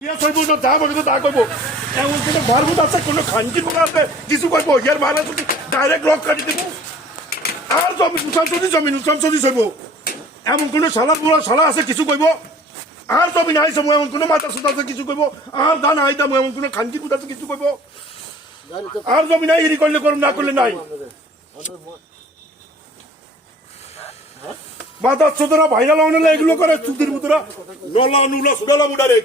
যা বলবো তা করবো এমন কোনো ভারভূত আছে কোনো খানকি কোনো আছে কিছু করবো ইয়ার ভাড়া যদি ডাইরেক্ট রক কাটি দেবো আর জমি নুসাম চদি চইব এমন কোনো শালা বুড়া শালা আছে কিছু করব আর জমি নাই সময় এমন কোনো মাথা সুতা আছে কিছু করবো আর ধান আই দাম এমন কোনো খানকি পুত আছে কিছু করবো আর জমি নাই এরি করলে করুন না করলে নাই মাথার ছোটরা ভাইরাল অনেলা এগুলো করে চুদির মুতরা নলা নুলা সুডালা মুডারে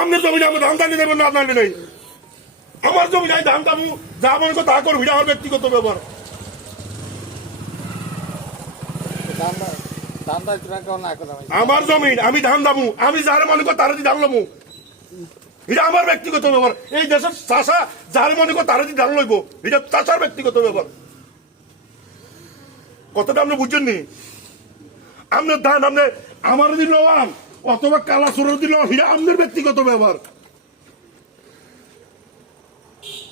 আমার জমি আমি ধান টানি দেবেন না আপনার নেই আমার জমি নাই ধান টানু যা মনে করো তা করবো এটা আমার ব্যক্তিগত ব্যাপার আমার জমিন আমি ধান দামু আমি যার মনে করো তারা দিয়ে ধান লমু এটা আমার ব্যক্তিগত ব্যাপার এই দেশের চাষা যার মনে করো তারা দিয়ে ধান লইব এটা চাষার ব্যক্তিগত ব্যাপার কতটা আপনি বুঝছেন নি আপনার ধান আপনি আমার দিল অথবা কালা সুর দিল এটা আপনার ব্যক্তিগত ব্যাপার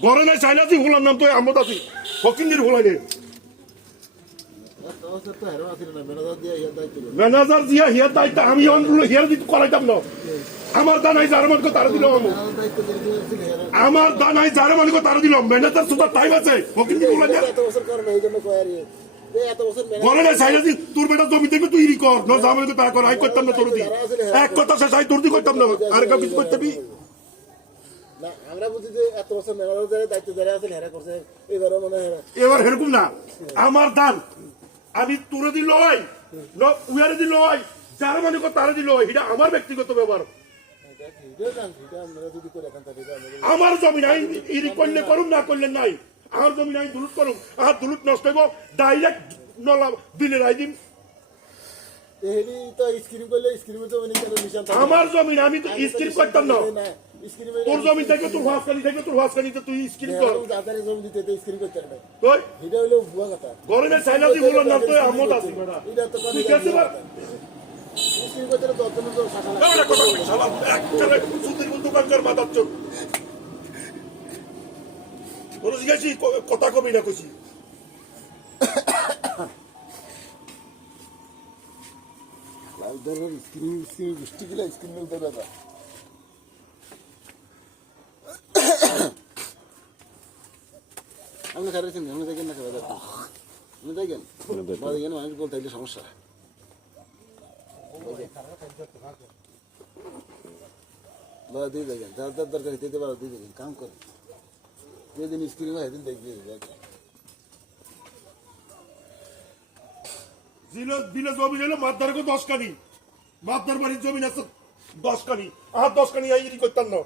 ঘরে নাই চাইলাছি হলাম নাম তো আমদ আছি ফকিন্দির হলাই নেই ম্যানেজার দিয়া হিয়ার দায়িত্ব আমি হিয়ার দিতে করাইতাম না আমার দানাই যার মনে তারা দিল আমার দানাই যার মনে তারা দিল ম্যানেজার শুধু টাইম আছে ফকিন্দির হলাই ঘরে নাই চাইলাছি তোর বেটা জমি থেকে তুই ই কর না যা মনে তা কর আই করতাম না তোর দি এক কথা শেষ আই তোর দি করতাম না আর কেউ কিছু করতে বি আমরা বুঝি যে এত বছর ম্যানেজারের দায়িত্ব যারা আছেন হেরা করছে এবারও মনে হয় এবার এরকম না আমার দান আমি তুলে দিল হয় উয়ারে দিল হয় যারা মনে কর তারা দিল হয় এটা আমার ব্যক্তিগত ব্যাপার আমার জমি নাই ইরি করলে করুন না করলে নাই আমার জমি নাই দুলুট করুন আর দুলুট নষ্ট হইব ডাইরেক্ট নলা বিলে রাই দিন আমার জমিন আমি তো স্ক্রিন করতাম না তোর জমি থেকে তোর ভাসকানি থেকে তোর ভাসকানিতে তুই স্ক্রিন কর জমি দিতে স্ক্রিন করতে পারবে তুই এটা হলো ভুয়া কথা ঘরে না চাইনা দি বললাম না তুই আমত আছিস বেটা এটা তো তুই কেসে বার স্ক্রিন করতে তো দরকার তো শাখা না না কথা বলি শালা একবারে সুদের মতো কাঞ্জার মাথার চোখ তোর জিজ্ঞাসি কথা কবি না কইছি স্ক্রিন বৃষ্টি গেলে স্ক্রিন মিলতে পারবে আপনি খারাপ আপনি দেখেন না খারাপ আপনি দেখেন দেখেন মানুষ বলতে হলে সমস্যা বাবা দিয়ে দেখেন যার যার দরকার দিতে পারো দিয়ে দেখেন কাম করেন যেদিন স্ক্রিন হয় সেদিন দেখবি দিলে জমি হলো মাদ্দার 10 কানি মাদ্দার বাড়ির জমি আছে 10 কানি আর 10 কানি আইরি করতাম না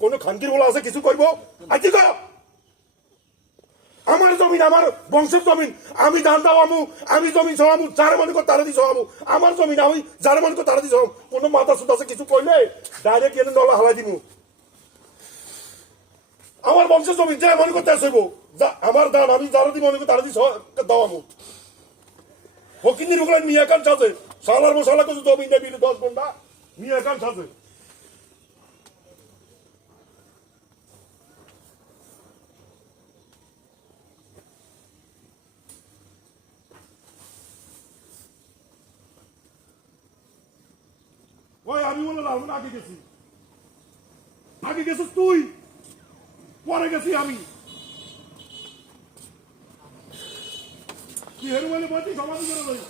কোন খানকির বলা আছে কিছু করবো আইতি কর আমার জমিন আমার বংশের জমিন আমি ধান দাওয়ামু আমি জমিন সবামু যার মনে কর তারা দি সবামু আমার জমিন আমি যার মনে কর তারা দি সবাম কোনো মাথা সুত আছে কিছু কইলে ডাইরেক্ট এনে নলা হালাই দিমু আমার বংশের জমিন যাই মনে করতে আসবো আমার ধান আমি যারা দি মনে কর তারা দি দাওয়ামু ফকিন্দির ওগুলো মিয়া কান সাজে সালার মশালা কিছু জমি নেবি 10 ঘন্টা মিয়া কান সাজে ওই আমি বললাম আগে গেছিস তুই পরে গেছি আমি কি হেরু বলে বলছি সমাধি করে লই